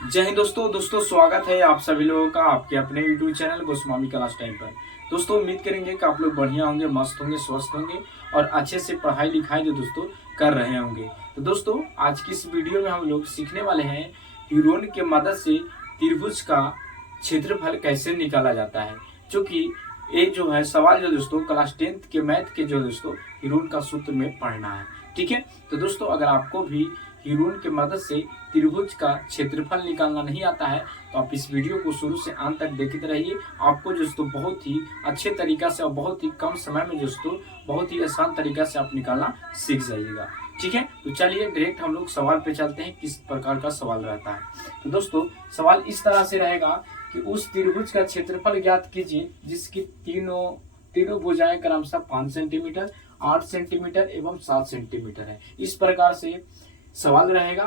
जय हिंद दोस्तों स्वागत है आप सभी लोगों का आपके अपने YouTube channel Goswami class time पर। दोस्तों उम्मीद करेंगे कि आप लोग बढ़िया होंगे, मस्त होंगे, स्वस्थ होंगे और अच्छे से पढ़ाई लिखाई जो दोस्तों कर रहे होंगे। तो दोस्तों आज की इस वीडियो में हम लोग सीखने वाले हैं ह्यूरोन के मदद से त्रिभुज का क्षेत्रफल कैसे निकाला जाता है। जो कि ये जो है सवाल जो दोस्तों क्लास 10th के मैथ के जो दोस्तों ह्यूरोन का सूत्र में पढ़ना है। ठीक है, तो दोस्तों अगर आपको भी ह्यूरोन के मदद से त्रिभुज का क्षेत्रफल निकालना नहीं आता है तो आप इस वीडियो को शुरू से अंत तक देखते रहिए। आपको दोस्तों बहुत ही अच्छे तरीका से और बहुत ही कम समय में दोस्तों बहुत ही आसान तरीका से आप निकालना सीख जाइएगा। ठीक है, तो चलिए डायरेक्ट हम लोग सवाल पे चलते हैं किस प्रकार का सवाल रहता है। तो दोस्तों सवाल इस तरह से रहेगा कि उस त्रिभुज का क्षेत्रफल ज्ञात कीजिए जिसकी तीनों भुजाएं क्रमशः 5 सेंटीमीटर, 8 सेंटीमीटर एवं 7 सेंटीमीटर है। इस प्रकार से सवाल रहेगा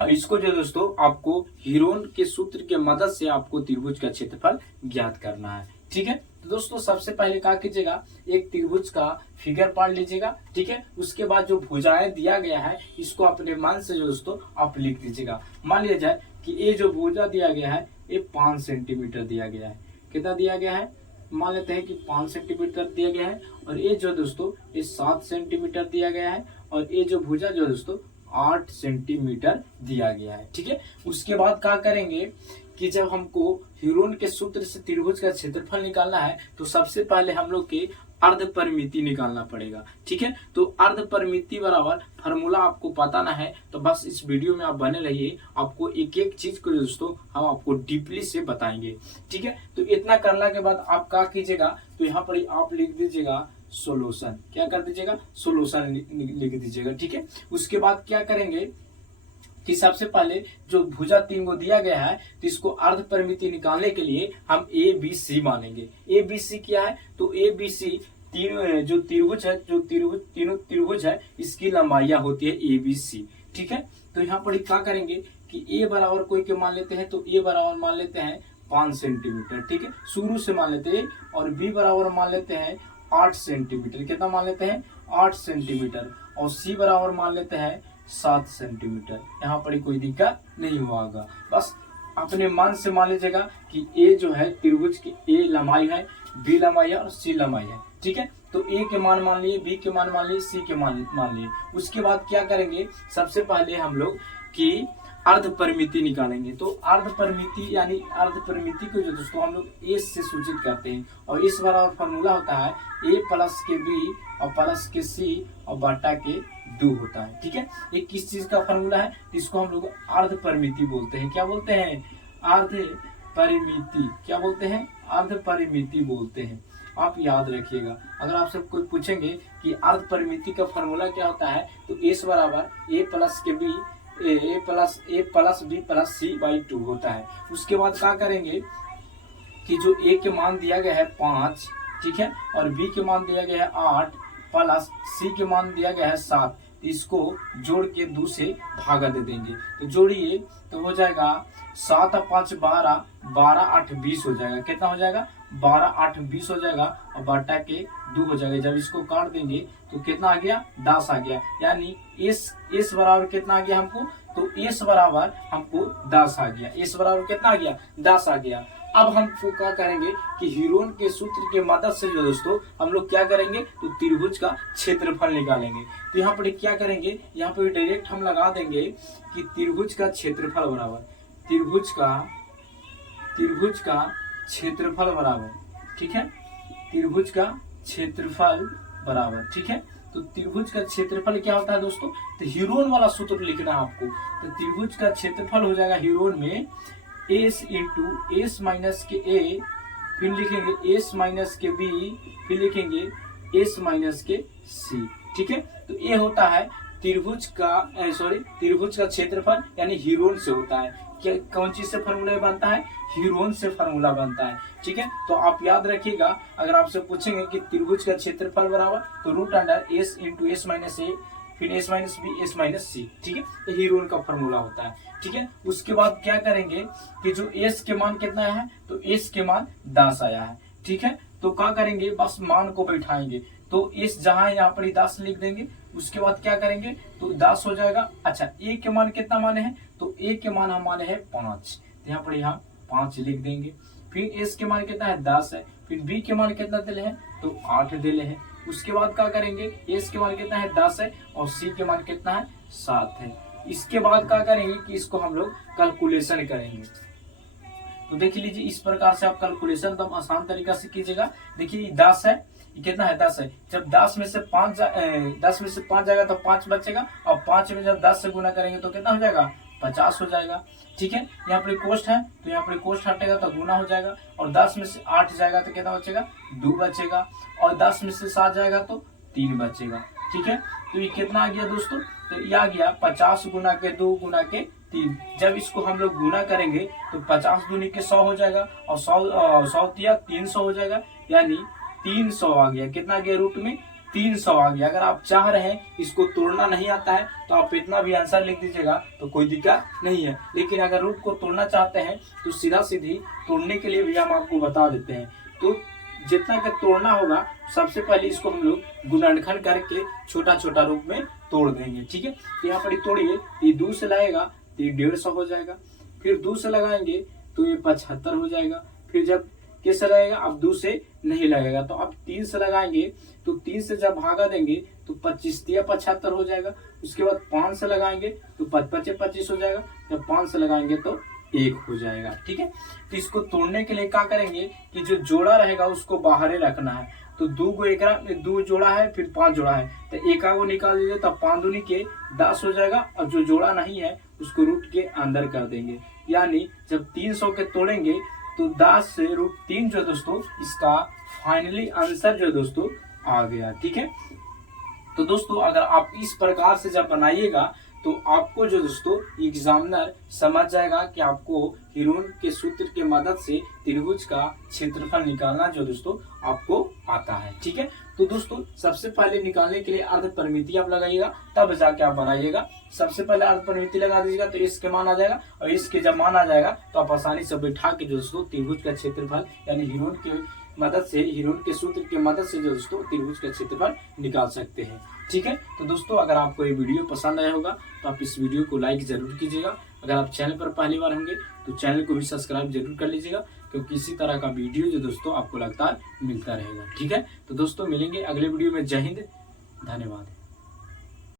और इसको जो दोस्तों आपको ह्यूरोन के सूत्र के मदद से आपको त्रिभुज का क्षेत्रफल ज्ञात करना है। ठीक है, तो दोस्तों सबसे पहले क्या कीजिएगा, एक त्रिभुज का फिगर पढ़ लीजिएगा। ठीक है, उसके बाद जो भुजाएं दिया गया है इसको अपने मन से जो दोस्तों आप लिख दीजिएगा। मान लिया जाए कि ये जो भुजा दिया गया है ये 5 सेंटीमीटर दिया गया है। कितना दिया गया है, मान लेते हैं कि 5 सेंटीमीटर दिया गया है और ये जो दोस्तों ये 7 सेंटीमीटर दिया गया है और ये जो भुजा जो दोस्तों 8 सेंटीमीटर दिया गया है। ठीक है, उसके बाद क्या करेंगे कि जब हमको ह्यूरोन के सूत्र से त्रिभुज का क्षेत्रफल निकालना है तो सबसे पहले हम लोग के अर्ध परिमिति निकालना पड़ेगा। ठीक है, तो अर्ध परिमिति बराबर फार्मूला आपको पता ना है तो बस इस वीडियो में आप बने रहिए, आपको एक एक चीज को दोस्तों हम आपको डीपली से बताएंगे। ठीक है, तो इतना करने के बाद आप क्या कीजिएगा, तो यहाँ पर आप लिख दीजिएगा सोल्यूशन। क्या कर दीजिएगा, सोल्यूशन लिख दीजिएगा। ठीक है, उसके बाद क्या करेंगे कि सबसे पहले जो भुजा 3 को दिया गया है तो इसको अर्ध परिमिति निकालने के लिए हम ए बी सी मानेंगे। ए बी सी क्या है, तो ए बी सी तीनों जो त्रिभुज है, जो तीनों त्रिभुज है इसकी लंबाइयां होती है ए बी सी। ठीक है, तो यहाँ पर क्या करेंगे कि ए बराबर कोई के मान लेते हैं, तो ए बराबर मान लेते हैं 5 सेंटीमीटर। ठीक है, शुरू से मान लेते हैं। और बी बराबर मान लेते हैं 8 सेंटीमीटर। कितना मान लेते हैं, 8 सेंटीमीटर। और सी बराबर मान लेते हैं 7 सेंटीमीटर। यहाँ पर कोई दिक्कत नहीं होगा, बस अपने मन से मान लीजिएगा कि ए जो है त्रिभुज की ए लंबाई है, बी लंबाई है और सी लंबाई है। ठीक है, तो ए के मान लिए, बी के मान लिए, सी के मान लिए। उसके बाद क्या करेंगे, सबसे पहले हम लोग की अर्ध परिमिति निकालेंगे। तो अर्ध परिमिति यानी अर्ध परिमिति को जो दोस्तों हम लोग ए से सूचित करते हैं और इस बराबर फॉर्मूला होता है ए प्लस के बी और प्लस के सी और बटा के 2 होता है। ठीक है, ये किस चीज का फॉर्मूला है, इसको हम लोग अर्ध परिमिति बोलते हैं। क्या बोलते हैं, अर्ध परिमिति। क्या बोलते हैं, अर्ध परिमिति बोलते हैं। आप याद रखिएगा, अगर आपसे कोई पूछेंगे कि अर्ध परिमिति का फॉर्मूला क्या होता है तो एस बराबर ए प्लस के B A plus B plus C by 2 होता है। उसके बाद क्या करेंगे कि जो ए के मान दिया गया है 5, ठीक है, और बी के मान दिया गया है 8 प्लस सी के मान दिया गया है 7, इसको जोड़ के 2 से भागा दे देंगे। तो जोड़िए तो हो जाएगा 7 और 5 12, 12 8 20 हो जाएगा। कितना हो जाएगा, 12 8 20 हो जाएगा और बटा के 2 हो जाएगा। जब इसको काट देंगे तो कितना आ गया, 10 आ गया। यानी एस बराबर कितना आ गया हमको, तो एस बराबर हमको 10 आ गया। एस बराबर कितना आ गया, 10 आ गया। अब हम क्या करेंगे कि ह्यूरोन के सूत्र के मदद से जो दोस्तों हम लोग क्या करेंगे, तो त्रिभुज का क्षेत्रफल निकालेंगे। तो यहाँ पर क्या करेंगे, यहाँ पर डायरेक्ट हम लगा देंगे कि त्रिभुज का क्षेत्रफल बराबर त्रिभुज का क्षेत्रफल बराबर, ठीक है, त्रिभुज का क्षेत्रफल बराबर। ठीक है, तो त्रिभुज का क्षेत्रफल क्या होता है दोस्तों, तो ह्यूरोन वाला सूत्र लिखना है आपको। तो त्रिभुज का क्षेत्रफल हो जाएगा ह्यूरोन में एस इंटू एस माइनस के ए, फिर लिखेंगे एस माइनस के बी, फिर लिखेंगे एस माइनस के सी। ठीक है, तो ये होता है त्रिभुज का क्षेत्रफल यानी ह्यूरोन से होता है। क्या कौन चीज से फॉर्मूला बनता है, ह्यूरोन से फॉर्मूला बनता है। ठीक है, तो आप याद रखिएगा, अगर आपसे पूछेंगे कि त्रिभुज का क्षेत्रफल बराबर तो root under S into S minus A, फिर S minus B S minus C. ठीक है, ये ह्यूरोन का फॉर्मूला होता है। ठीक है, उसके बाद क्या करेंगे कि जो एस के मान कितना है, तो एस के मान 10 आया है। ठीक है, तो क्या करेंगे, बस मान को बैठाएंगे। तो एस जहां यहाँ पर 10 लिख देंगे, उसके बाद क्या करेंगे तो 10 हो जाएगा। अच्छा ए के मान कितना माने हैं तो ए के मान हम माने हैं 5, तो यहाँ पर यहाँ 5 लिख देंगे। फिर एस के मान कितना है 10 है। फिर बी के मान कितना दिले है तो 8 दिले है। उसके बाद क्या करेंगे एस के मान कितना है 10 है और सी के मान कितना है 7 है। इसके बाद क्या करेंगे कि इसको हम लोग कैलकुलेशन करेंगे। तो देख लीजिए इस प्रकार से आप कैलकुलेशन एकदम आसान तरीका से कीजिएगा। देखिए 10 है, कितना है 10 है। जब 10 में से 5 जाएगा तो 5 बचेगा और 5 में जब 10 से गुना करेंगे तो कितना हो जाएगा 50 हो जाएगा। ठीक है, यहाँ पर कोष्ठ है तो यहाँ पर कोष्ठ हटेगा तो गुना हो जाएगा और 10 में से 8 जाएगा तो कितना बचेगा 2 बचेगा और 10 में से 7 जाएगा तो 3 बचेगा। ठीक है, तो ये कितना आ गया दोस्तों तो ये आ गया 50 गुना के 2 गुना के 3। जब इसको हम लोग गुना करेंगे तो 50 दूनी के 100 हो जाएगा और 100 दिया 300 हो जाएगा, यानी 300 आ गया। कितना गया रूट में 300 आ गया। अगर आप चाह रहे हैं इसको तोड़ना नहीं आता है तो आप इतना भी आंसर लिख दीजिएगा तो कोई दिक्कत नहीं है। लेकिन अगर रूट को तोड़ना चाहते हैं तो सीधा सीधी तोड़ने के लिए भी हम आपको बता देते हैं। तो जितना का तोड़ना होगा सबसे पहले इसको हम लोग गुणनखंड करके छोटा छोटा रूप में तोड़ देंगे। ठीक है, तो यहाँ पर तोड़िए, ये 2 से लगाएगा तो ये 150 हो जाएगा। फिर 2 से लगाएंगे तो ये 75 हो जाएगा। फिर जब किससे लगेगा अब 2 से नहीं लगेगा तो अब 3 से लगाएंगे तो 3 से जब भागा देंगे तो 25 या 75 हो जाएगा। उसके बाद 5 से लगाएंगे तो 25 हो जाएगा। जब 5 से लगाएंगे तो 1 हो जाएगा। ठीक है, तो इसको तोड़ने के लिए क्या करेंगे कि जो जोड़ा रहेगा उसको बाहर ही रखना है। तो 2 जोड़ा है फिर 5 जोड़ा है तो एक आगो निकाल दीजिए तो 5 दूनी के 10 हो जाएगा और जो जोड़ा नहीं है उसको रूट के अंदर कर देंगे। यानी जब 300 के तोड़ेंगे तो 10 से √3 जो दोस्तों इसका फाइनली आंसर जो दोस्तों आ गया। ठीक है, तो दोस्तों अगर आप इस प्रकार से जब बनाइएगा तो आपको जो दोस्तों एग्जामिनर समझ जाएगा कि आपको हीरोन के सूत्र के मदद से त्रिभुज का क्षेत्रफल निकालना जो दोस्तों आपको आता है। ठीक है, तो दोस्तों सबसे पहले निकालने के लिए अर्ध परिमिति आप लगाइएगा तब जाके आप बनाइएगा। सबसे पहले अर्ध परिमिति लगा दीजिएगा तो इसके मान आ जाएगा और इसके जब मान आ जाएगा तो आप आसानी से बैठा के जो दोस्तों त्रिभुज का क्षेत्रफल यानी हीरोन के मदद से हीरोन के सूत्र की मदद से जो दोस्तों त्रिभुज का क्षेत्रफल निकाल सकते हैं। ठीक है, तो दोस्तों अगर आपको ये वीडियो पसंद आया होगा तो आप इस वीडियो को लाइक जरूर कीजिएगा। अगर आप चैनल पर पहली बार होंगे तो चैनल को भी सब्सक्राइब जरूर कर लीजिएगा क्योंकि इसी तरह का वीडियो जो दोस्तों आपको लगातार मिलता रहेगा। ठीक है, तो दोस्तों मिलेंगे अगले वीडियो में। जय हिंद, धन्यवाद।